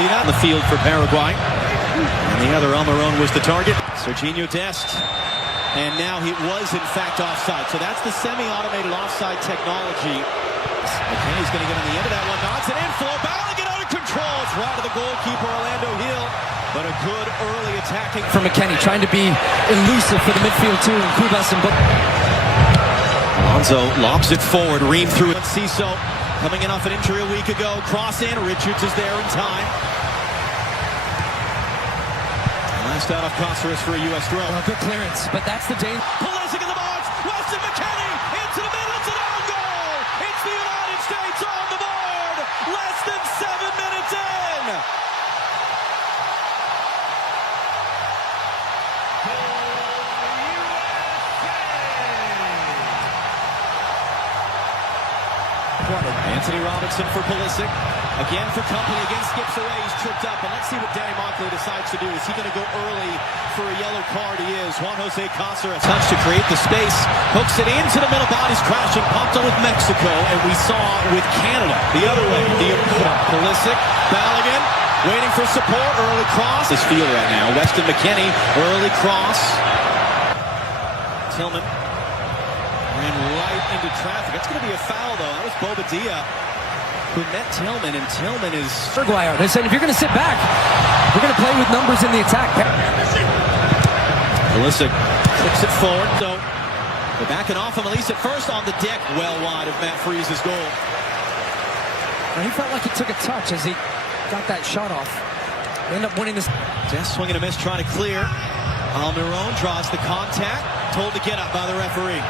on the field for Paraguay. And the other Almiron was the target. Serginho Dest. And now he was, in fact, offside. So that's the semi-automated offside technology. McKenny's going to get on the end of that one. Nods it in. Flo Balogun out of control. It's right to the goalkeeper, Orlando Hill. But a good early attacking for McKenny, trying to be elusive for the midfield too. And Kubas and Alonso lobs it forward. Ream through it. Ciso coming in off an injury a week ago. Cross in. Richards is there in time. Last out of Cáceres for a U.S. throw. Good clearance, but that's the danger. Pulisic in the box. Weston McKennie into the middle. It's an own goal. It's the United States on the board. Less than 7 minutes in. Anthony Robinson for Pulisic. Again for company against Skips away. He's tripped up. And let's see what Danny Moncler decides to do. Is he going to go early for a yellow card? He is. Juan Jose Cáceres. Touch to create the space. Hooks it into the middle. Bodies crashing. Popped on with Mexico. And we saw with Canada the other way. Pulisic. Balogun waiting for support. Early cross. This field right now. Weston McKennie. Early cross. Tillman. Ran right into traffic. It's going to be a foul, though. That was Bobadilla who met Tillman, and Tillman is... Paraguay. They said, if you're going to sit back, we're going to play with numbers in the attack. Pulisic flips it forward. So they're backing off him, at least at first on the deck, well wide of Matt Freese's goal. And he felt like he took a touch as he got that shot off. They end up winning this. Just swinging a miss, trying to clear. Almiron draws the contact. Told to get up by the referee.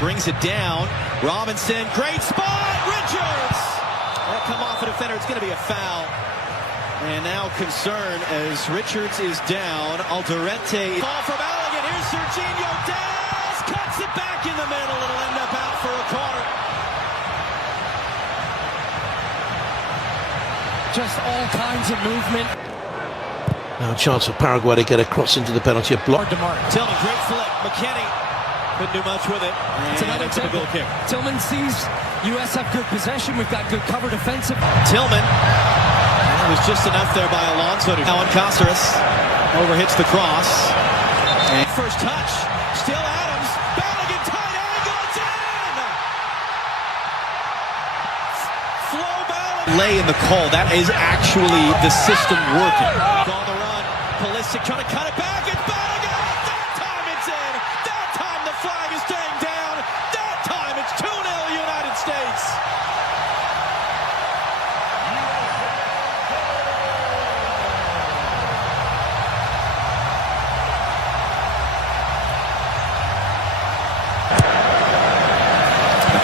Brings it down. Robinson, great spot. Richards. That come off a defender. It's going to be a foul. And now concern as Richards is down. Alderete. Ball from Balogun. Here's Serginho Dest. Cuts it back in the middle. It'll end up out for a corner. Just all kinds of movement. Now a chance for Paraguay to get across into the penalty block. Tillman, great flick. McKennie couldn't do much with it. It's another goal kick. Tillman sees U.S. have good possession. We've got good cover defensive. Tillman. It was just enough there by Alonso. Now on Cáceres. Overhits the cross. And first touch. Still Adams. Balogun tight angle. It's in! Flo Balogun. Lay in the call. That is actually the system working. On the run. Pulisic trying to cut it back. It's Balogun. That time it's in. That time the flag is staying down. That time it's 2-0 United States.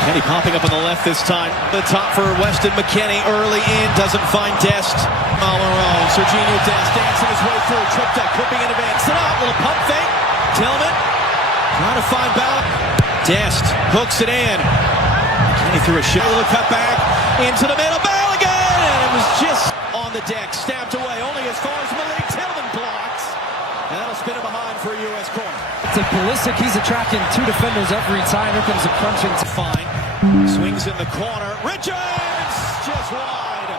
McKennie popping up on the left this time. The top for Weston McKennie. Early in. Doesn't find Dest. Almiron. Serginho Dest dancing his way through. Tripped up. Could be in advance. Sit up. Little pump fake. Tillman. Trying to find Balogun. Dest hooks it in. McKennie threw a shot. Little cut back. Into the middle. Balogun. And it was just on the deck. Stabbed away. Only as far as Malik Tillman blocks. And that'll spin him behind for a U.S. corner. To Pulisic, he's attracting two defenders every time. Here comes a crunching. Fine. Swings in the corner. Richards! Just wide.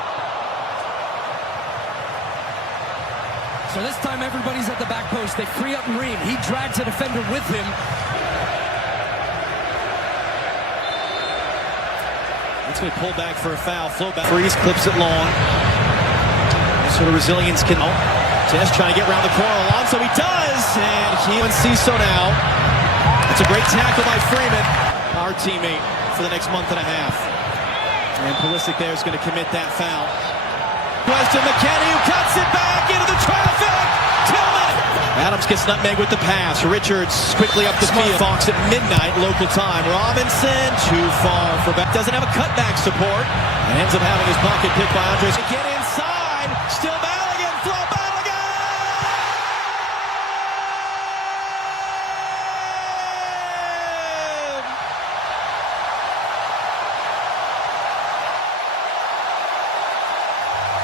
So this time everybody's at the back post. They free up Ream. He drags a defender with him. It's going to pull back for a foul. Flow back. Freeze clips it long. Sort of resilience can... Test trying to get around the corner. Alonso, he does! And he and Ciso now. It's a great tackle by Freeman, our teammate, for the next month and a half. And Pulisic there is going to commit that foul. Weston McKennie, who cuts it back into the traffic. Tillman. Adams gets nutmeg with the pass. Richards quickly up the field. Fox at midnight, local time. Robinson, too far for back. Doesn't have a cutback support. And ends up having his pocket picked by Andres. Get inside. Still Balogun. Flo Balogun.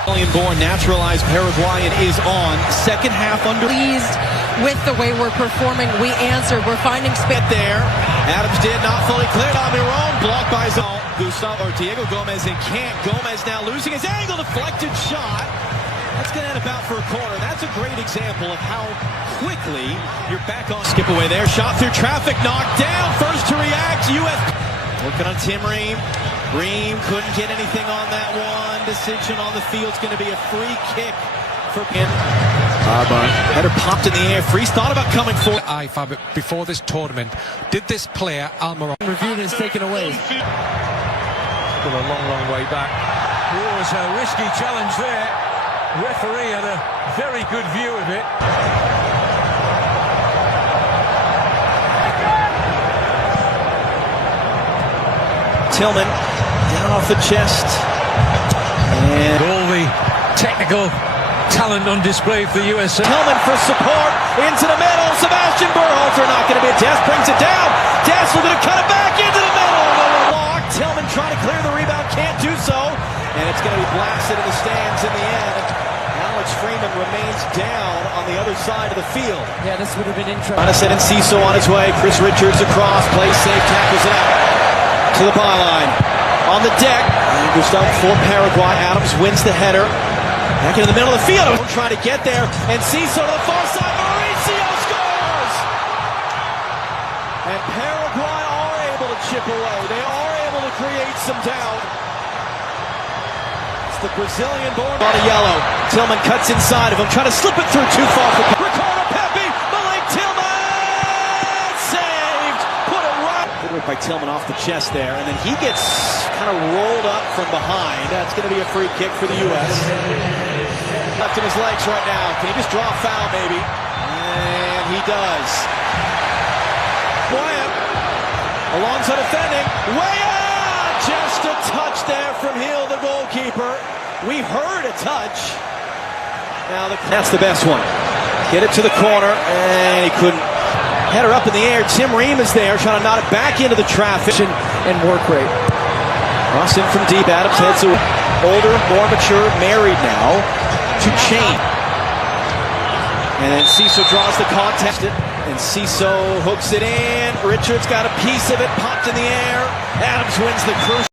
Born naturalized Paraguayan is on. Second half under. Pleased with the way we're performing. We answered. We're finding space There. Adams did not fully cleared on Miron. Blocked by Gustavo or Diego Gomez and can't. Gomez now losing his angle. Deflected shot. That's going to end about for a corner. That's a great example of how quickly you're back on. Skip away there. Shot through traffic. Knocked down. First to react. U.S. Working on Tim Ream. Ream couldn't get anything on that one. Decision on the field is going to be a free kick for him. Header popped in the air. Freeze thought about coming forward. Before this tournament, did this player, Almiron, Reviewed and is taken away. Still a long, long way back. It was a risky challenge there. Referee had a very good view of it. Tillman down off the chest. And All the technical talent on display for the USA. Tillman for support into the middle. Sebastian Berhalter not going to be a Des brings it down. Des looking to cut it back into the middle. Block. Tillman trying to clear the rebound, can't do so. And it's going to be blasted in the stands in the end. Alex Freeman remains down on the other side of the field. Yeah, this would have been interesting. Trying to send in Ciso on his way. Chris Richards across. Plays safe, tackles it out to the byline. On the deck. Gustavo for Paraguay. Adams wins the header. Back into the middle of the field. Trying to get there. And Ciso to the far side. Mauricio scores! And Paraguay are able to chip away. They are able to create some doubt. It's the Brazilian-born on a yellow. Tillman cuts inside of him. Trying to slip it through too far for Ricardo Pepi. Malik Tillman! Saved! Put it right. Good work by Tillman off the chest there. And then he gets kind of rolled up from behind. That's going to be a free kick for the U.S. Left in his legs right now. Can he just draw a foul, maybe? And he does. Wyatt. Alonso defending. Way out! Just a touch there from Hill, the goalkeeper. We heard a touch. Now that's the best one. Get it to the corner, and he couldn't. Header up in the air. Tim Ream is there, trying to knot it back into the traffic. And work rate. Cross in from deep. Adams heads to older, more mature, married now to Chain. And then Ciso draws the contest. And Ciso hooks it in. Richards got a piece of it, popped in the air. Adams wins the crucial.